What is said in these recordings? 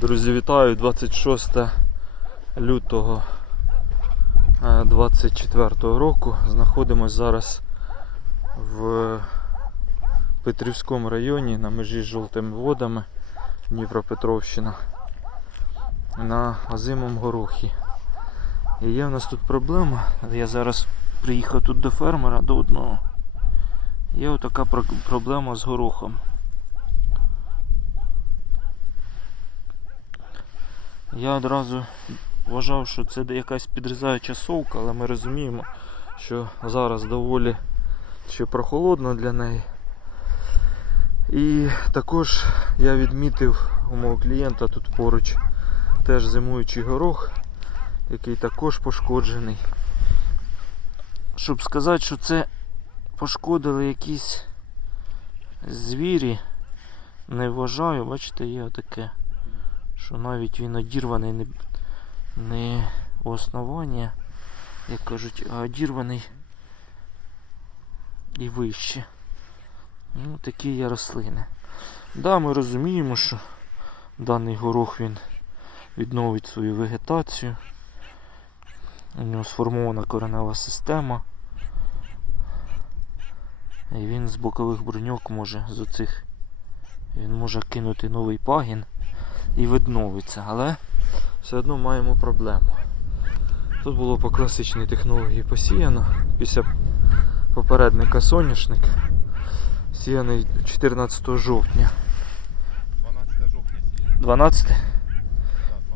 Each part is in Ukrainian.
Друзі, вітаю! 26 лютого 24 року. Знаходимось зараз в Петрівському районі на межі з жовтими водами Дніпропетровщина на озимому горохі. І є в нас тут проблема. Я зараз приїхав тут до фермера до одного. Є отака про- проблема з горохом. Я одразу вважав, що це якась підрізаюча совка, але ми розуміємо, що зараз доволі ще прохолодно для неї. І також я відмітив у мого клієнта тут поруч теж зимуючий горох, який також пошкоджений. Щоб сказати, що це пошкодили якісь звірі, не вважаю, бачите, є таке що навіть він одірваний не, не у основання, як кажуть, а одірваний і вище. Ну, такі є рослини. Да, ми розуміємо, що даний горох він відновить свою вегетацію. У нього сформована коренева система. І він з бокових бруньок може з оцих він може кинути новий пагін і відновиться, але все одно маємо проблему. Тут було по класичній технології посіяно після попередника соняшник, сіяний 14 жовтня. 12 жовтня сіє. 12?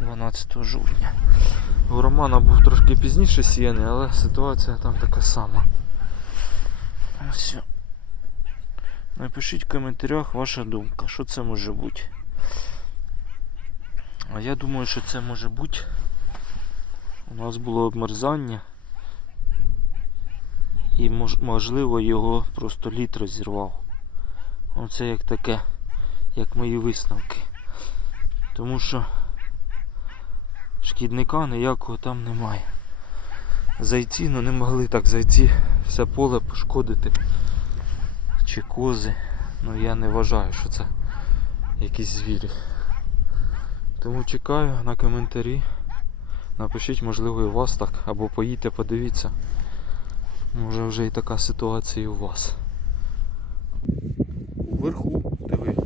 12 жовтня. У Романа був трошки пізніше сіяний, але ситуація там така сама. Ось. Напишіть в коментарях ваша думка, що це може бути. А я думаю, що це може бути. У нас було обмерзання. І мож- можливо його просто лід розірвав. Оце як таке, як мої висновки. Тому що шкідника ніякого там немає. Зайці ну не могли так зайці все поле пошкодити. Чи кози. Ну я не вважаю, що це якісь звірі. Тому чекаю на коментарі. Напишіть, можливо, і у вас так, або поїдьте, подивіться. Може вже і така ситуація і у вас. Уверху, диви.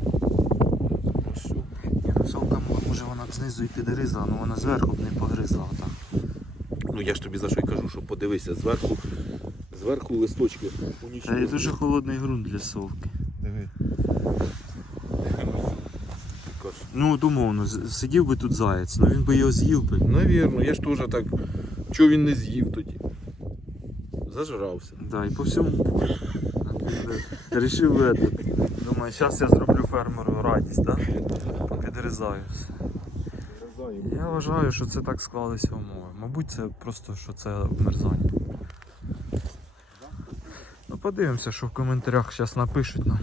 Ось. Ні, ну совка, може вона б знизу і підгризла, але вона зверху б не погризла отак. Ну я ж тобі за що й кажу, що подивися зверху. Зверху листочки Та і дуже холодний ґрунт для совки. Диви. Ну, думовно, сидів би тут заєць, ну він би його з'їв би. Навірно, я ж теж так. Чого він не з'їв тоді? Зажрався. Да, і по всьому Рішив этот. Думаю, зараз я зроблю фермеру радість, так? Підрізаю все. Я вважаю, що це так склалися умови. Мабуть, це просто що це обмерзання. Ну подивимося, що в коментарях зараз напишуть нам.